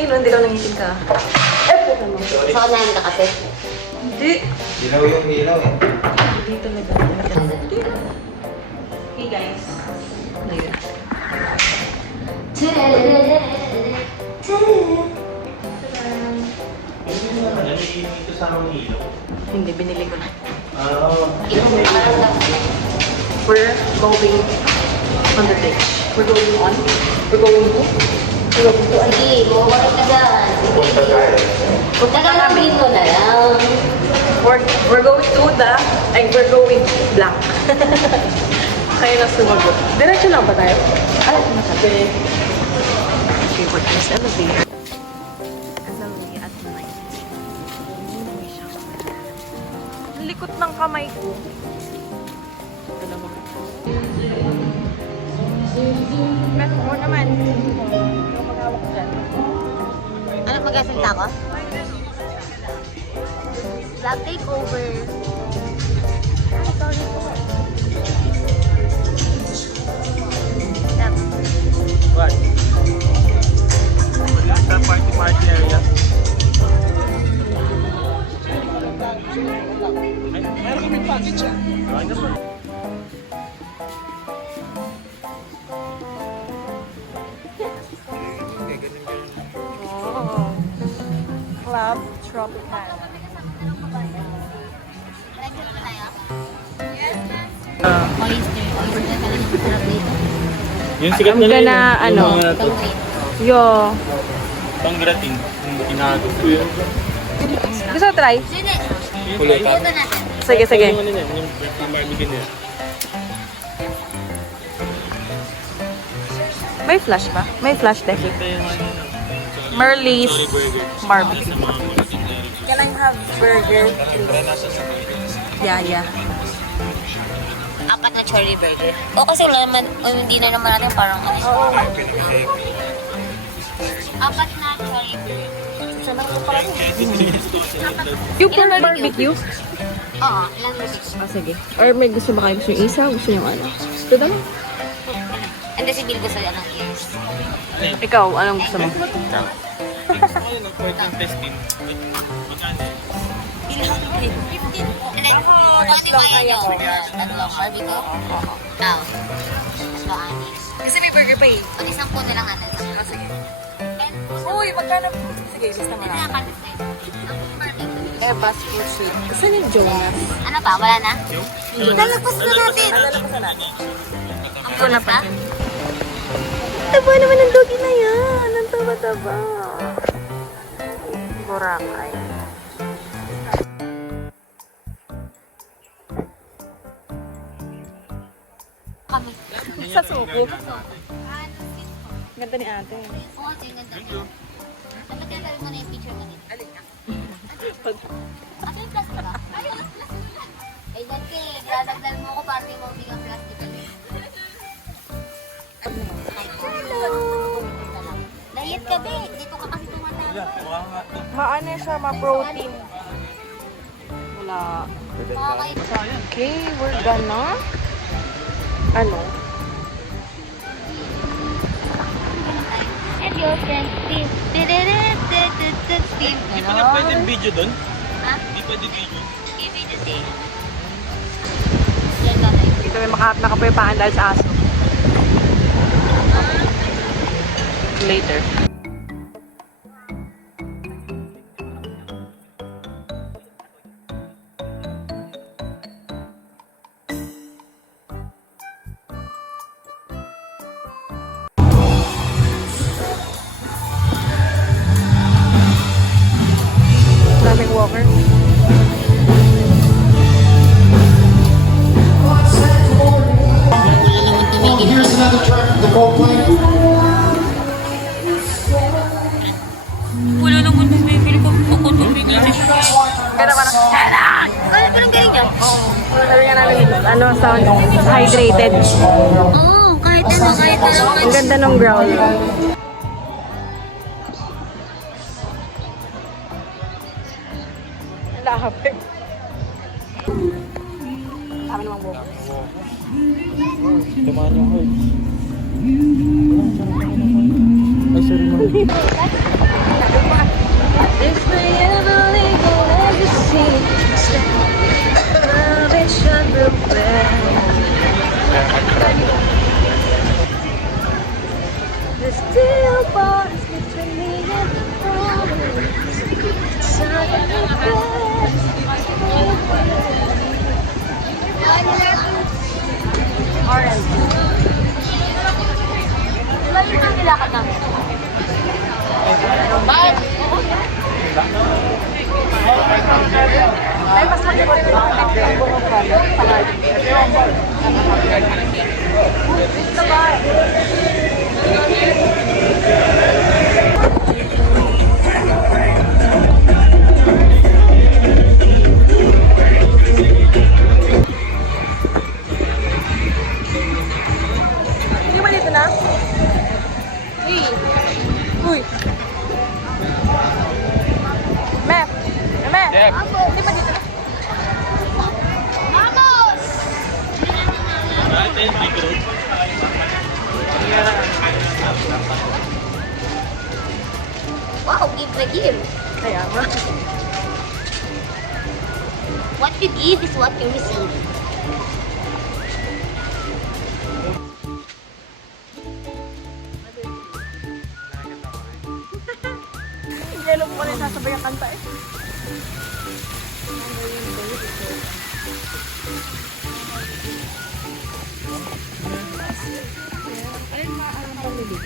Hindi ka nangitin ka. Puta mo. Sa kanahan ka kasi. Hindi. Ilaw yung ilaw eh. Hindi talaga. Hey guys. Ayun. Ito sa among ilaw. Hindi, binili ko na. We're going On the day. We're going on. We're going to. We're going to. Sige, mawawala ka dyan. Punta tayo. Punta ka lang dito na lang. We're going to the. Ay, we're going black. Kayo na sumagot. Diretso lang ba tayo? Ay, masabi. Okay, what is elevator? Elevator at night. Ang likot ng kamay ko. Ito naman. Meron mo naman. Yung maghawak dyan. Ano magkasalita ko? Vlog takeover. Sorry po. Stop. What? Sa party area. Meron kaming package ah. Oh. Club Tropicana. Oyster. Oyster na talaga masarap dito. Yung sikat I'm gonna, ano, yo. Pang-gratin. Yung inago. Gusto mo try? Sine. Kulay pa. Ito natin. Sige, sige. Yung ano niya, yung barbecue niya. May flash ba? May flash din. Merle's barbecue. Can I have burger? Yeah. Apat na cherry burger. O kasi wala naman, hindi na naman natin parang ano. Oo. Apat na cherry burger. You for barbecue? Oo, ilang burger. Ah, sige. Or may gusto ba kayo? Gusto yung isa? Gusto yung ano? Ito daw? Hindi si Bill gusto yan ng ears. Ikaw, anong gusto mo? Ayun, ang porting testing. Magkano? And then, kung ano ba yun yun? Tatlong barbecue? Oo. Tatlo anis. Kasi may burger pa eh. O, isang puno lang natin. Ah, sige. And, Uy, magkano? Sige, basta hindi marami. na kalit na ito. Ang barbecue. Ebas for sweet. Saan yung Jonas? Ano pa? Wala na? Lalagpas na natin. Ito na pa. Pa? Taba naman ang doggy na yan. Ang taba-taba. Boracay. Kami. Sa suko. Ganda ni ate. Oo, ito yung ganda niya. Dapat kaya tayo muna yung picture mo dito. Alin ka? Ate yung plastic ba? Ayun, plastic na. Eh, dati, dadagdag mo ko para yung mabing ang plastic. Hello! Diet ka, be. Dito ka kasi tumatawag. Maano siya, ma-protein. Wala. Okay, we're gonna... Ano? And your friend, Steve. Steve. Hindi pala pwede video doon? Ha? Hindi pwede video. I-video si. Yan ka na. Dito may nakapayapaan dahil sa aso. Later. Daming walker. Here's another track from the Coldplay. Wala naman yung bibili ko. Kukunin ko yung Kaya parang... Ano parang galing niya? Sabi nga namin, ano, sound hydrated. Oo, kahit ano, kahit ano. Ang ganda ng ground. Lapit. Tama namang buko. Tumaan yung heart. Ay, sorry, ma'am. Orange. Diba yun ang nilakad namin? Bakit? Ay, mas mag-report ko ang bumabalo. Dito ba? Hindi ba dito na? Uy! Uy! Mep! Mep! Hindi ba dito na? Vamos! Ito yung video. Wow, give the give. Kaya ba? What you give is what you receive. Yellow mo na sasabay ang kanta eh. Alin ma ang pamili?